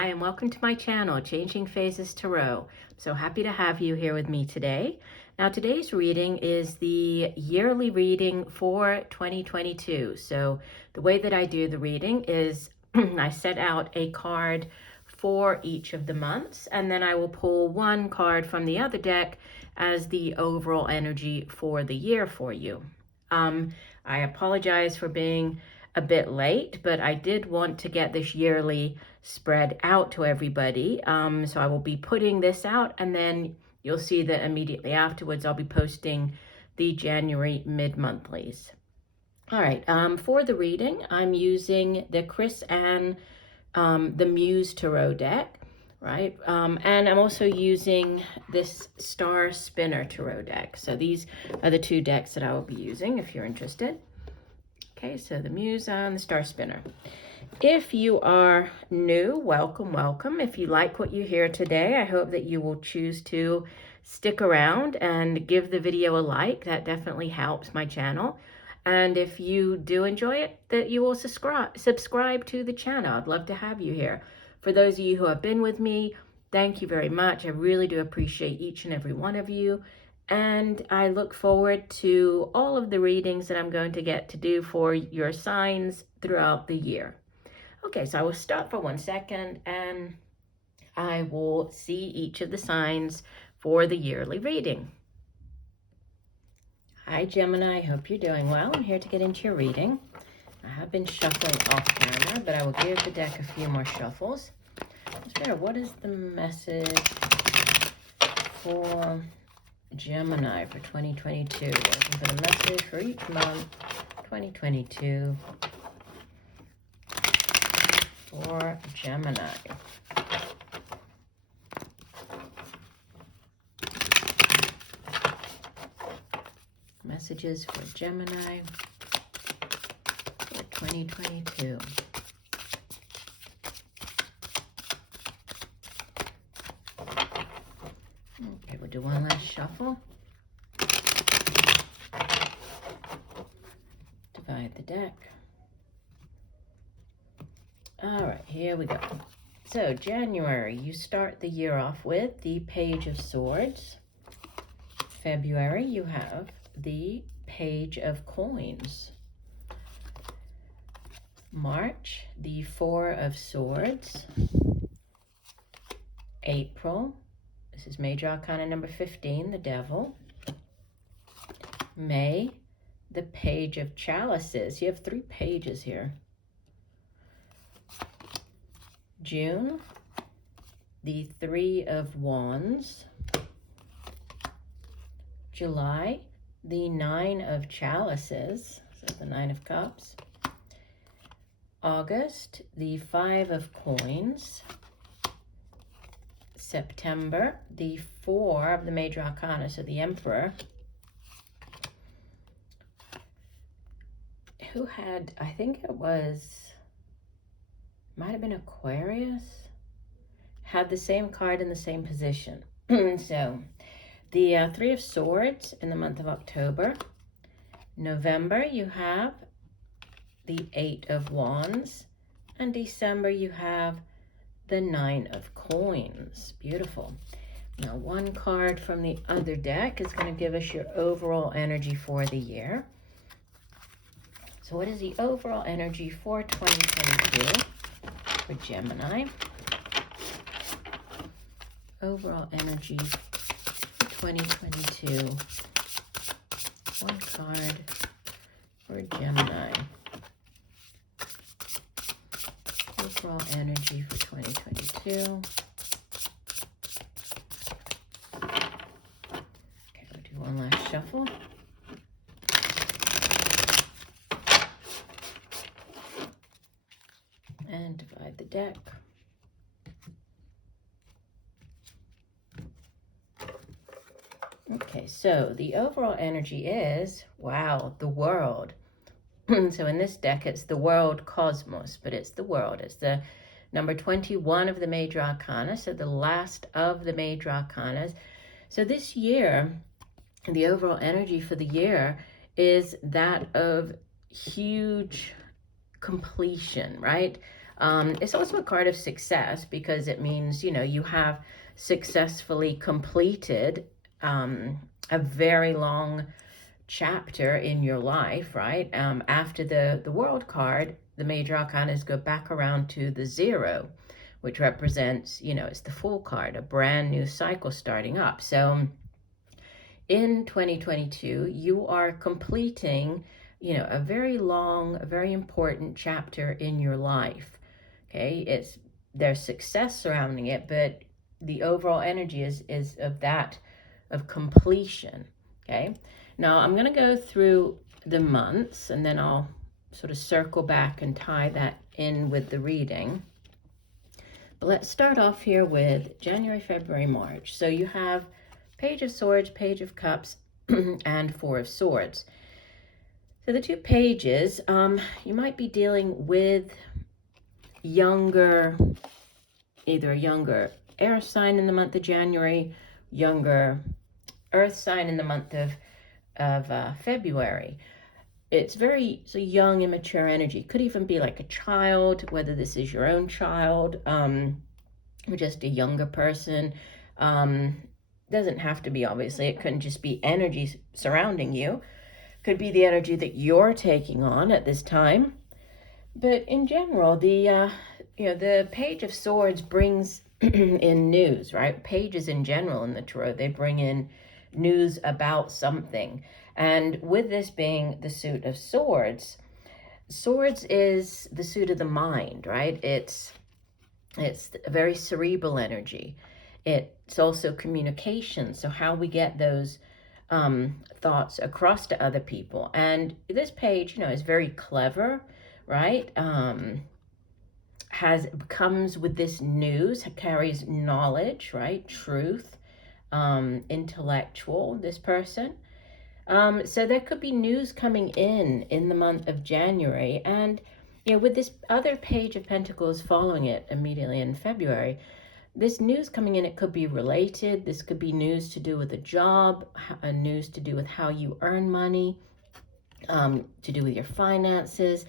Hi, and welcome to my channel, Changing Phases Tarot. I'm so happy to have you here with me today. Now, today's reading is the yearly reading for 2022. So the way that I do the reading is I set out a card for each of the months, and then I will pull one card from the other deck as the overall energy for the year for you. I apologize for being a bit late, but I did want to get this yearly spread out to everybody. So I will be putting this out, and then you'll see that immediately afterwards I'll be posting the January mid-monthlies. All right, for the reading, I'm using the Chris Ann, the Muse Tarot deck, right? And I'm also using this Star Spinner Tarot deck. So these are the two decks that I will be using if you're interested. Okay, so the Muse and the Star Spinner. If you are new, welcome, welcome. If you like what you hear today, I hope that you will choose to stick around and give the video a like. That definitely helps my channel. And if you do enjoy it, that you will subscribe to the channel. I'd love to have you here. For those of you who have been with me, thank you very much. I really do appreciate each and every one of you. And I look forward to all of the readings that I'm going to get to do for your signs throughout the year. Okay, so I will stop for 1 second and I will see each of the signs for the yearly reading. Hi Gemini, I hope you're doing well. I'm here to get into your reading. I have been shuffling off camera, but I will give the deck a few more shuffles. What is the message for Gemini for 2022? Looking for the message for each month, 2022, for Gemini. Messages for Gemini for 2022. Okay, we'll do one last shuffle. Divide the deck. All right, here we go. So January, you start the year off with the Page of Swords. February, you have the Page of Coins. March, the Four of Swords. April, this is Major Arcana number 15, the Devil. May, the Page of Chalices. You have 3 pages here. June, the Three of Wands. July, the Nine of Chalices, so the 9 of Cups. August, the Five of Coins. September, the Four of the Major Arcana, so the Emperor. Who had, I think it was, might have been Aquarius, had the same card in the same position. So the Three of Swords in the month of October. November, you have the Eight of Wands. And December, you have the Nine of Coins. Beautiful. Now, one card from the other deck is going to give us your overall energy for the year. So what is the overall energy for 2022 for Gemini? Overall energy for 2022. One card for Gemini. Overall energy for 2022. Okay, we'll do one last shuffle. And divide the deck. Okay, so the overall energy is, wow, the world. So in this deck, it's the world cosmos, but it's the world. It's the number 21 of the Major Arcana, so the last of the Major Arcanas. So this year, the overall energy for the year is that of huge completion, right? It's also a card of success because it means, you know, you have successfully completed a very long chapter in your life, right? After the World card, the major arcanas go back around to the 0, which represents, you know, it's the Fool card, a brand new cycle starting up. So in 2022, you are completing, you know, a very long, a very important chapter in your life. Okay, there's success surrounding it, but the overall energy is of completion. Okay, now I'm going to go through the months and then I'll sort of circle back and tie that in with the reading. But let's start off here with January, February, March. So you have Page of Swords, Page of Cups, and Four of Swords. So the two pages, you might be dealing with either a younger air sign in the month of January, younger earth sign in the month of February. It's very young, immature energy. Could even be like a child, whether this is your own child, or just a younger person. Doesn't have to be, obviously. It couldn't just be energy surrounding you. Could be the energy that you're taking on at this time. But in general, the Page of Swords brings in news, right? Pages in general in the tarot, they bring in news about something. And with this being the suit of swords, swords is the suit of the mind, right? It's a very cerebral energy. It's also communication, so how we get those thoughts across to other people. And this page, you know, is very clever, right? Comes with this news, carries knowledge, right? Truth, intellectual, this person. So there could be news coming in the month of January. And, you know, with this other Page of Pentacles following it immediately in February, this news coming in, it could be related. This could be news to do with a job, news to do with how you earn money, to do with your finances.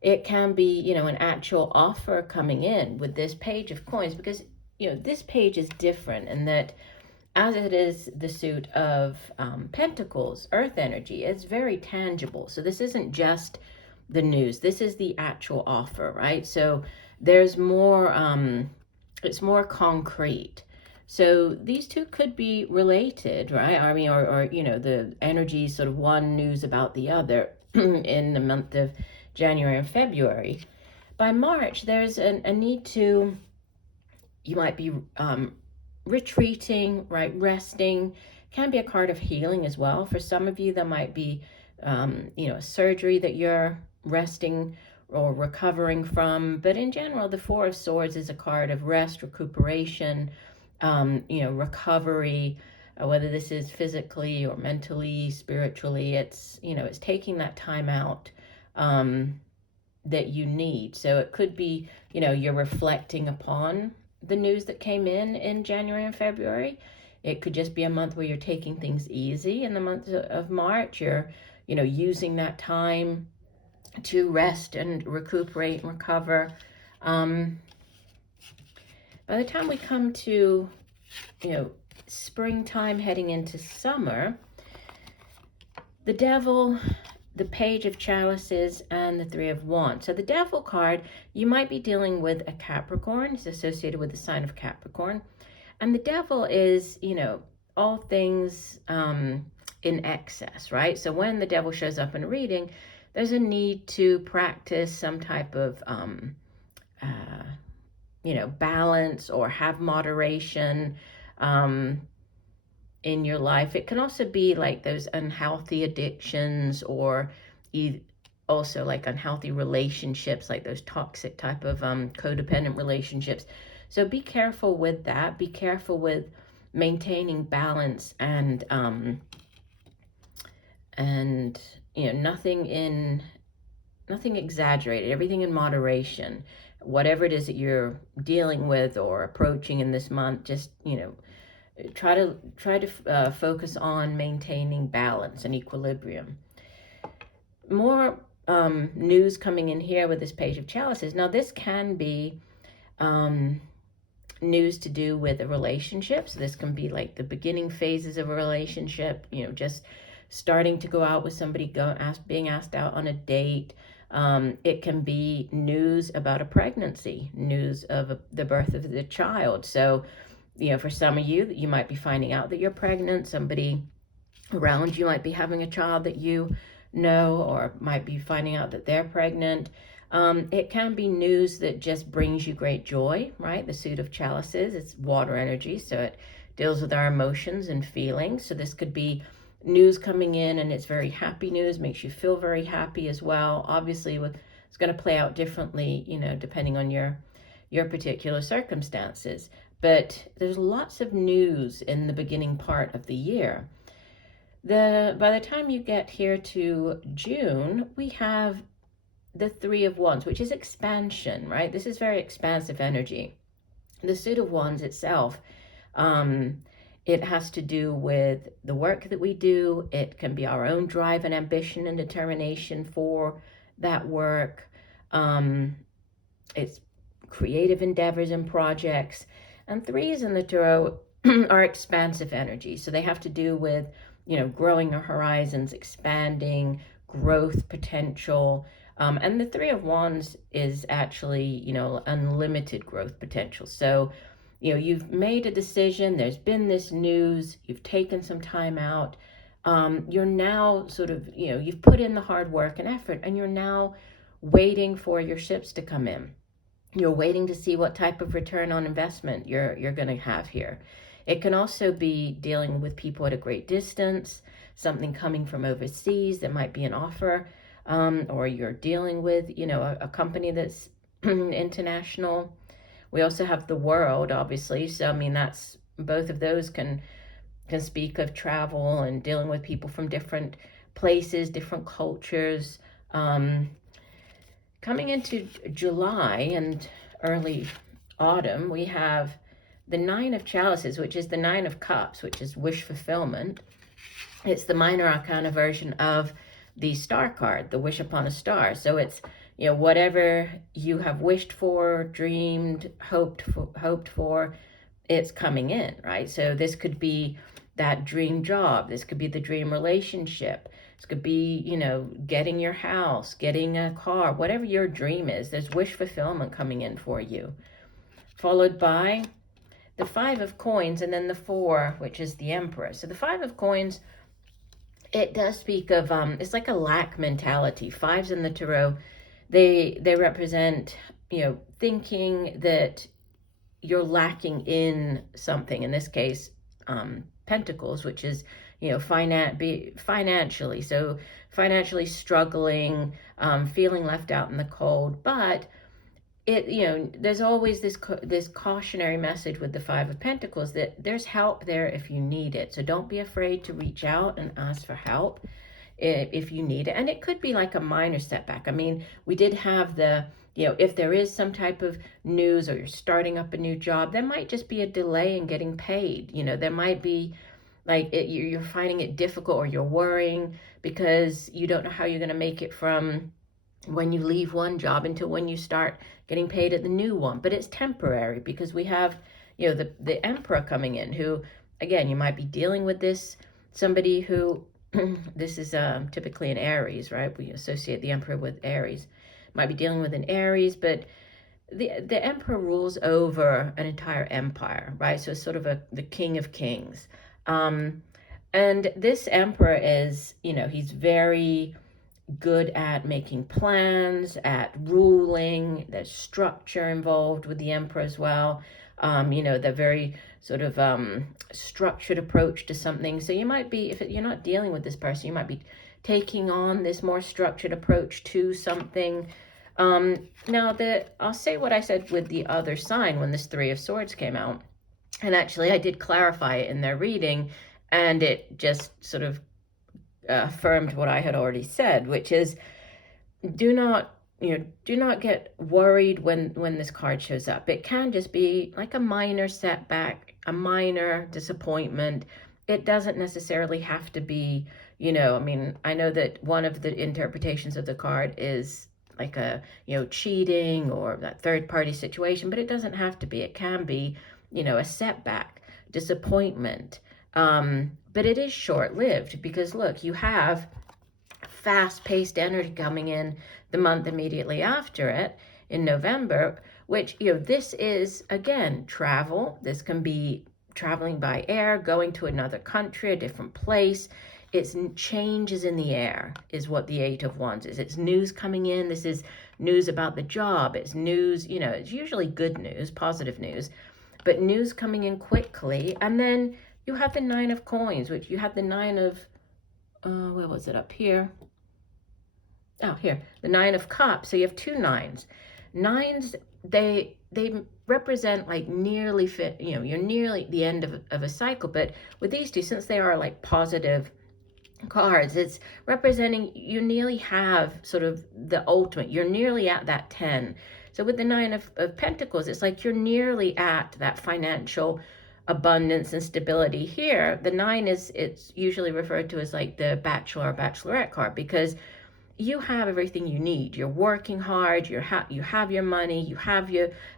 It can be, you know, an actual offer coming in with this Page of Coins, because, you know, this page is different in that, as it is the suit of Pentacles, earth energy, it's very tangible. So this isn't just the news. This is the actual offer, right? So there's more, it's more concrete. So these two could be related, right? I mean, or you know, the energy sort of one news about the other in the month of January and February. By March, there's a need to, you might be retreating, right? Resting. Can be a card of healing as well. For some of you, that might be, you know, a surgery that you're resting or recovering from. But in general, the Four of Swords is a card of rest, recuperation, you know, recovery, whether this is physically or mentally, spiritually. It's, you know, it's taking that time out that you need. So it could be, you know, you're reflecting upon the news that came in January and February. It could just be a month where you're taking things easy. In the month of March, you're, you know, using that time to rest and recuperate and recover. By the time we come to, you know, springtime heading into summer, the Devil, the Page of Chalices, and the Three of Wands. So the Devil card, you might be dealing with a Capricorn. It's associated with the sign of Capricorn. And the Devil is, you know, all things in excess, right? So when the Devil shows up in a reading, there's a need to practice some type of, you know, balance or have moderation in your life. It can also be like those unhealthy addictions, or also like unhealthy relationships, like those toxic type of codependent relationships. So be careful with that. Be careful with maintaining balance and you know, nothing exaggerated, everything in moderation. Whatever it is that you're dealing with or approaching in this month, just, you know, try to focus on maintaining balance and equilibrium. More news coming in here with this Page of Chalices. Now, this can be news to do with a relationship. So this can be like the beginning phases of a relationship, just starting to go out with somebody, being asked out on a date. It can be news about a pregnancy, news of the birth of the child. So, for some of you, you might be finding out that you're pregnant. Somebody around you might be having a child that you know, or might be finding out that they're pregnant. It can be news that just brings you great joy, right? The Suit of Chalices, it's water energy, so it deals with our emotions and feelings. So this could be news coming in, and it's very happy news, makes you feel very happy as well. Obviously, it's going to play out differently, depending on your particular circumstances. But there's lots of news in the beginning part of the year. By the time you get here to June, we have the Three of Wands, which is expansion, right? This is very expansive energy. The Suit of Wands itself, it has to do with the work that we do. It can be our own drive and ambition and determination for that work. It's creative endeavors and projects. And threes in the tarot are expansive energy. So they have to do with, growing our horizons, expanding, growth potential. And the Three of Wands is actually, unlimited growth potential. So, you've made a decision, there's been this news, you've taken some time out. You're now sort of, you've put in the hard work and effort, and you're now waiting for your ships to come in. You're waiting to see what type of return on investment you're going to have here. It can also be dealing with people at a great distance, something coming from overseas that might be an offer. Or you're dealing with, a company that's international. We also have the World, obviously. So, that's both of those can speak of travel and dealing with people from different places, different cultures. Coming into July and early autumn, we have the Nine of Chalices, which is the Nine of Cups, which is wish fulfillment. It's the minor arcana version of the Star card, the Wish Upon a Star. So it's, whatever you have wished for, dreamed, hoped for, it's coming in, right? So this could be that dream job. This could be the dream relationship. This could be, getting your house, getting a car, whatever your dream is. There's wish fulfillment coming in for you. Followed by the Five of Coins, and then the Four, which is the Emperor. So the Five of Coins, it does speak of, it's like a lack mentality. Fives in the tarot, they represent, thinking that you're lacking in something. In this case, Pentacles, which is, financially. So financially struggling, feeling left out in the cold. But there's always this cautionary message with the Five of Pentacles that there's help there if you need it. So don't be afraid to reach out and ask for help if you need it. And it could be like a minor setback. We did have if there is some type of news, or you're starting up a new job, there might just be a delay in getting paid. There might be you're finding it difficult, or you're worrying because you don't know how you're going to make it from when you leave one job until when you start getting paid at the new one. But it's temporary, because we have, the Emperor coming in, who, again, you might be dealing with somebody who, this is typically an Aries, right? We associate the Emperor with Aries. Might be dealing with an Aries, but the Emperor rules over an entire empire, right? So it's sort of the King of Kings. And this Emperor is, he's very good at making plans, at ruling. There's structure involved with the Emperor as well. The very sort of structured approach to something. So you might be, if you're not dealing with this person, you might be taking on this more structured approach to something. Now, I'll say what I said with the other sign when this Three of Swords came out. And actually, I did clarify it in their reading, and it just sort of affirmed what I had already said, which is, do not get worried when this card shows up. It can just be like a minor setback, a minor disappointment. it doesn't necessarily have to be, you know, I mean, I know that one of the interpretations of the card is like a, you know, cheating or that third party situation, but it doesn't have to be. It can be, you know, a setback, disappointment. But it is short lived because look, you have fast paced energy coming in the month immediately after it in November, which, you know, this is again travel. This can be traveling by air, going to another country, a different place. It's changes in the air is what the Eight of Wands is. It's news coming in. This is news about the job. It's news, you know, it's usually good news, positive news, but news coming in quickly. And then you have the Nine of Coins, which you have the Nine of, where was it, up here? Oh, here, the Nine of Cups. So you have two nines. Nines, they represent like nearly fit, you know, you're nearly the end of a cycle. But with these two, since they are like positive cards, it's representing you nearly have sort of the ultimate. You're nearly at that 10. So with the Nine of Pentacles, it's like you're nearly at that financial abundance and stability. Here, the nine is, it's usually referred to as like the bachelor or bachelorette card because you have everything you need. You're working hard, you have your money, you have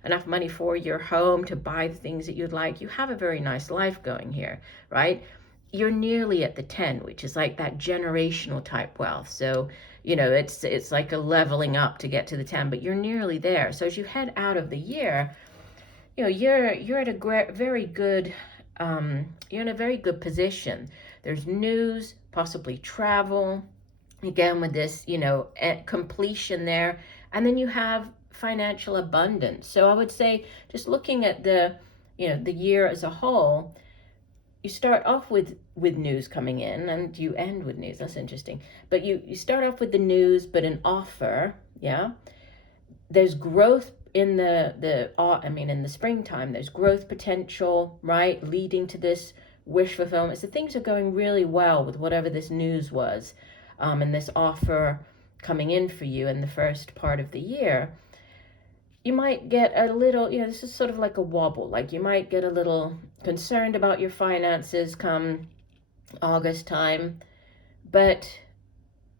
enough money for your home to buy the things that you'd like. You have a very nice life going here, right? You're nearly at the 10, which is like that generational type wealth. So, you know, it's like a leveling up to get to the 10, but you're nearly there. So as you head out of the year, you know, you're at a very good, you're in a very good position. There's news, possibly travel, again with this, you know, completion there, and then you have financial abundance. So I would say, just looking at the, you know, the year as a whole, you start off with news coming in and you end with news. That's interesting. But you start off with the news, but an offer, yeah. There's growth in in the springtime. There's growth potential, right, leading to this wish fulfillment. So things are going really well with whatever this news was, and this offer coming in for you in the first part of the year. You might get a little, you know, this is sort of like a wobble. Like you might get a little concerned about your finances come August time, but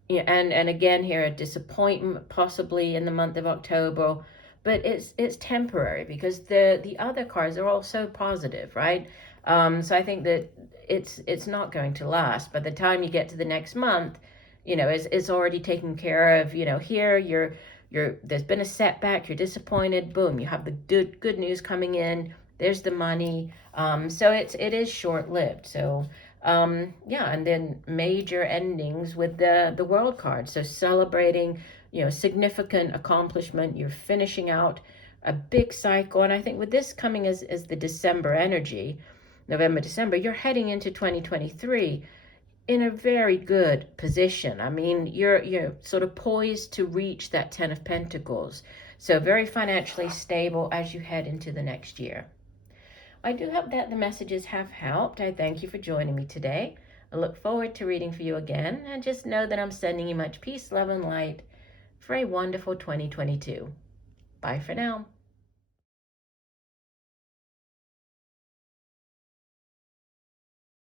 yeah, and again here a disappointment possibly in the month of October, but it's temporary because the other cards are all so positive, right? So I think that it's not going to last. By the time you get to the next month, you know, it's already taken care of. You know, here you're there's been a setback, you're disappointed, boom, you have the good news coming in, there's the money. So it is short-lived. So yeah, and then major endings with the world card. So celebrating, you know, significant accomplishment, you're finishing out a big cycle. And I think with this coming as the December energy, November, December, you're heading into 2023 in a very good position. I mean, you're sort of poised to reach that 10 of Pentacles. So very financially stable as you head into the next year. I do hope that the messages have helped. I thank you for joining me today. I look forward to reading for you again, and just know that I'm sending you much peace, love, and light for a wonderful 2022. Bye for now.